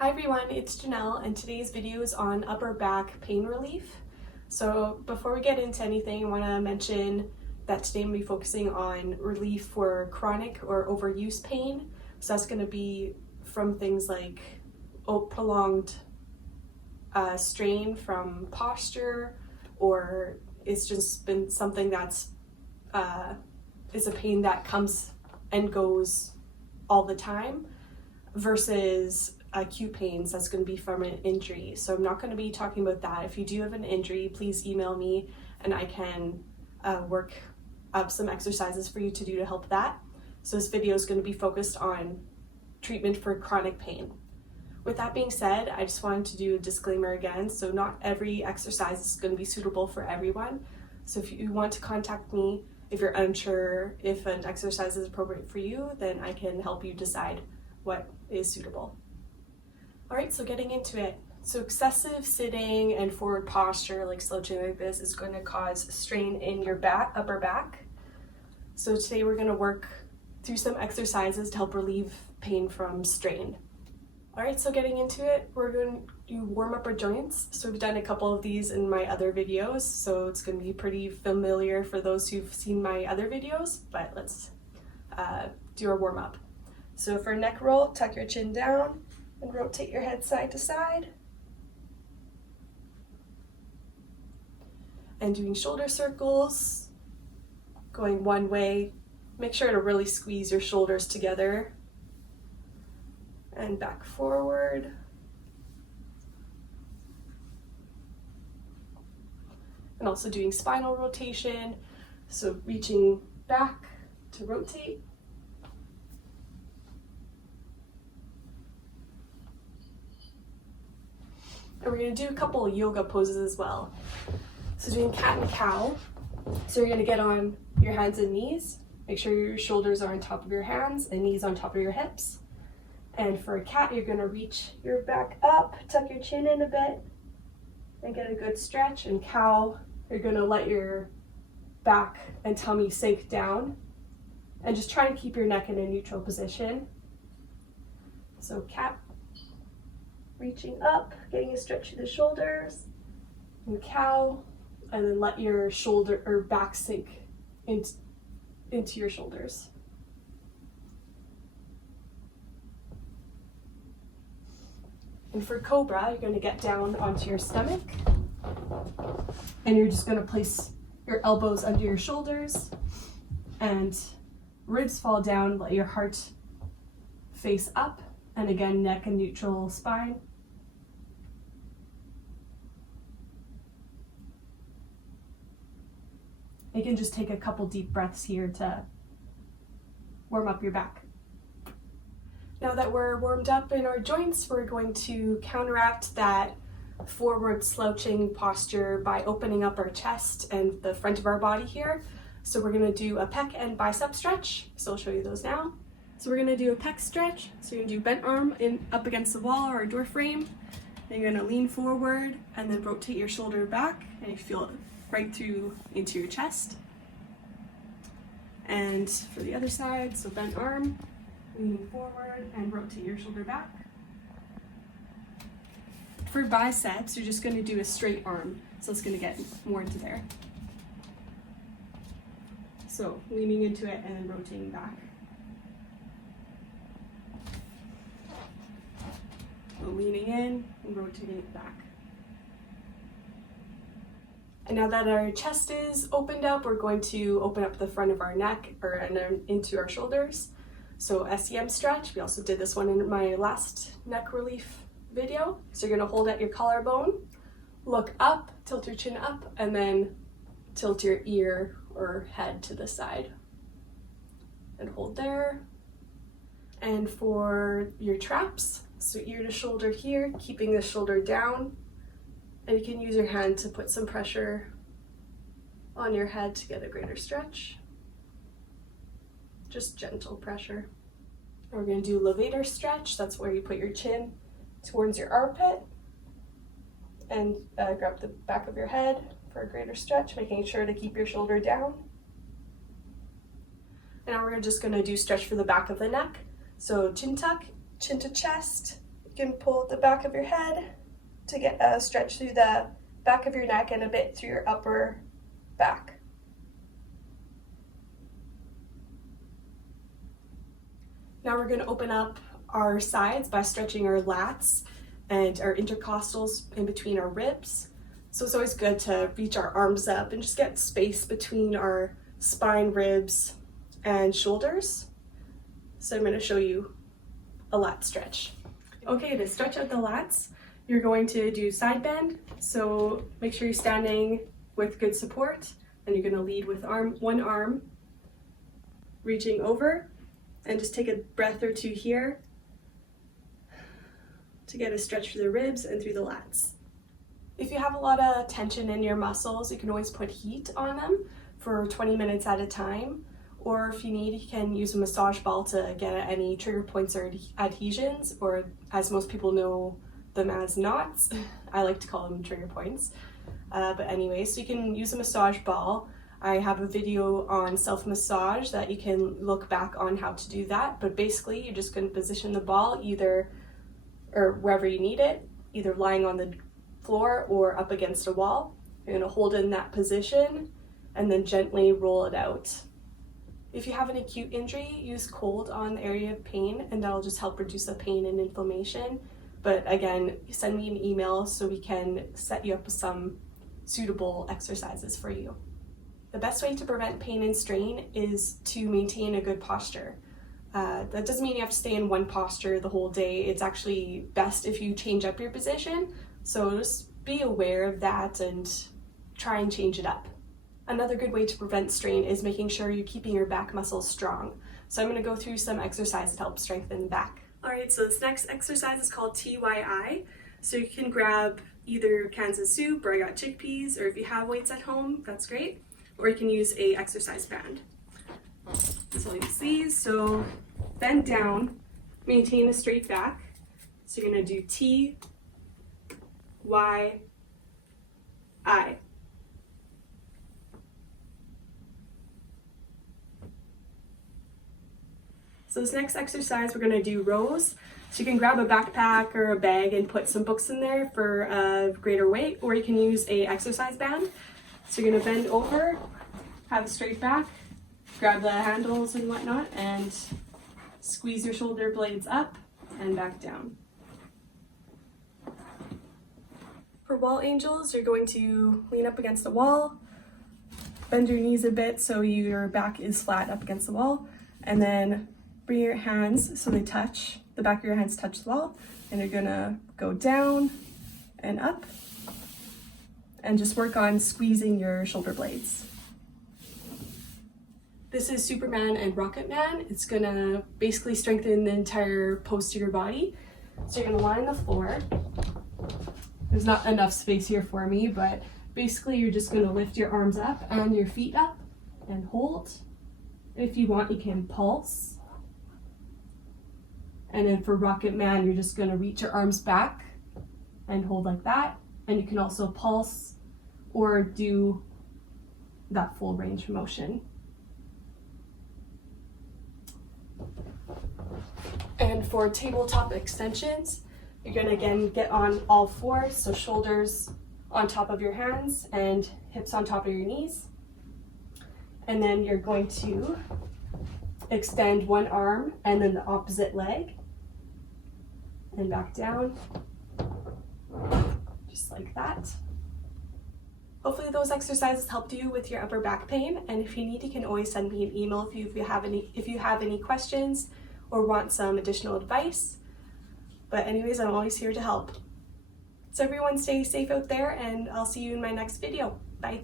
Hi everyone, it's Janelle and today's video is on upper back pain relief. So before we get into anything, I want to mention that today I'm going to be focusing on relief for chronic or overuse pain. So that's going to be from things like prolonged strain from posture, or it's just been something that's is a pain that comes and goes all the time, versus acute pains that's going to be from an injury. So I'm not going to be talking about that. If you do have an injury, please email me and I can work up some exercises for you to do to help that. So this video is going to be focused on treatment for chronic pain. With that being said, I just wanted to do a disclaimer again. So not every exercise is going to be suitable for everyone. So if you want to contact me, if you're unsure if an exercise is appropriate for you, then I can help you decide what is suitable. All right, so getting into it. So excessive sitting and forward posture, like slouching like this, is going to cause strain in your upper back. So today we're going to work through some exercises to help relieve pain from strain. All right, so getting into it, we're going to warm up our joints. So we've done a couple of these in my other videos, so it's going to be pretty familiar for those who've seen my other videos, but let's do our warm up. So for neck roll, tuck your chin down and rotate your head side to side. And doing shoulder circles, going one way. Make sure to really squeeze your shoulders together. And back forward. And also doing spinal rotation, so reaching back to rotate. And we're going to do a couple of yoga poses as well. So doing cat and cow. So you're going to get on your hands and knees. Make sure your shoulders are on top of your hands and knees on top of your hips. And for a cat, you're going to reach your back up, tuck your chin in a bit, and get a good stretch. And cow, you're going to let your back and tummy sink down. And just try and keep your neck in a neutral position. So cat, reaching up, getting a stretch through the shoulders, and cow, and then let your shoulder or back sink into your shoulders. And for cobra, you're going to get down onto your stomach, and you're just going to place your elbows under your shoulders, and ribs fall down, let your heart face up, and again, neck and neutral spine. You can just take a couple deep breaths here to warm up your back. Now that we're warmed up in our joints, we're going to counteract that forward slouching posture by opening up our chest and the front of our body here. So we're going to do a pec and bicep stretch. So I'll show you those now. So we're going to do a pec stretch. So you're going to do bent arm up against the wall or a door frame. Then you're going to lean forward and then rotate your shoulder back, and you feel it right through into your chest. And for the other side, so bent arm, leaning forward and rotate your shoulder back. For biceps, you're just going to do a straight arm, so it's going to get more into there. So leaning into it and then rotating back. So leaning in and rotating it back. And now that our chest is opened up, we're going to open up the front of our neck and into our shoulders. So SEM stretch. We also did this one in my last neck relief video. So you're going to hold at your collarbone, look up, tilt your chin up, and then tilt your ear or head to the side. And hold there. And for your traps, so ear to shoulder here, keeping the shoulder down. And you can use your hand to put some pressure on your head to get a greater stretch. Just gentle pressure. And we're going to do levator stretch. That's where you put your chin towards your armpit and grab the back of your head for a greater stretch, making sure to keep your shoulder down. And now we're just going to do stretch for the back of the neck. So chin tuck, chin to chest, can pull the back of your head to get a stretch through the back of your neck and a bit through your upper back. Now we're going to open up our sides by stretching our lats and our intercostals in between our ribs. So it's always good to reach our arms up and just get space between our spine, ribs, and shoulders. So I'm going to show you a lat stretch. Okay, to stretch out the lats, you're going to do side bend. So make sure you're standing with good support, and you're going to lead with one arm reaching over, and just take a breath or two here to get a stretch through the ribs and through the lats. If you have a lot of tension in your muscles, you can always put heat on them for 20 minutes at a time. Or if you need, you can use a massage ball to get at any trigger points or adhesions, or as most people know them as knots. I like to call them trigger points. But anyway, so you can use a massage ball. I have a video on self-massage that you can look back on how to do that. But basically, you're just going to position the ball either or wherever you need it, either lying on the floor or up against a wall. You're going to hold in that position and then gently roll it out. If you have an acute injury, use cold on the area of pain, and that'll just help reduce the pain and inflammation. But again, send me an email so we can set you up with some suitable exercises for you. The best way to prevent pain and strain is to maintain a good posture. That doesn't mean you have to stay in one posture the whole day. It's actually best if you change up your position. So just be aware of that and try and change it up. Another good way to prevent strain is making sure you're keeping your back muscles strong. So I'm going to go through some exercises to help strengthen the back. All right, so this next exercise is called TYI. So you can grab either cans of soup, or I got chickpeas, or if you have weights at home, that's great. Or you can use a exercise band. So use these, so bend down, maintain a straight back. So you're going to do T, Y, I. So this next exercise, we're going to do rows. So you can grab a backpack or a bag and put some books in there for a greater weight, or you can use a exercise band. So you're going to bend over, have a straight back, grab the handles and whatnot, and squeeze your shoulder blades up and back down. For wall angels, you're going to lean up against the wall, bend your knees a bit so your back is flat up against the wall, and then bring your hands so they touch, the back of your hands touch the wall, and you're gonna go down and up, and just work on squeezing your shoulder blades. This is Superman and Rocket Man. It's gonna basically strengthen the entire posterior body. So you're gonna lie on the floor. There's not enough space here for me, but basically you're just gonna lift your arms up and your feet up and hold. If you want, you can pulse. And then for Rocket Man, you're just gonna reach your arms back and hold like that. And you can also pulse or do that full range of motion. And for tabletop extensions, you're gonna again get on all fours, so shoulders on top of your hands and hips on top of your knees. And then you're going to extend one arm and then the opposite leg and back down, just like that. Hopefully those exercises helped you with your upper back pain, and if you need, you can always send me an email if you have any questions or want some additional advice. But anyways, I'm always here to help. So everyone stay safe out there, and I'll see you in my next video. Bye.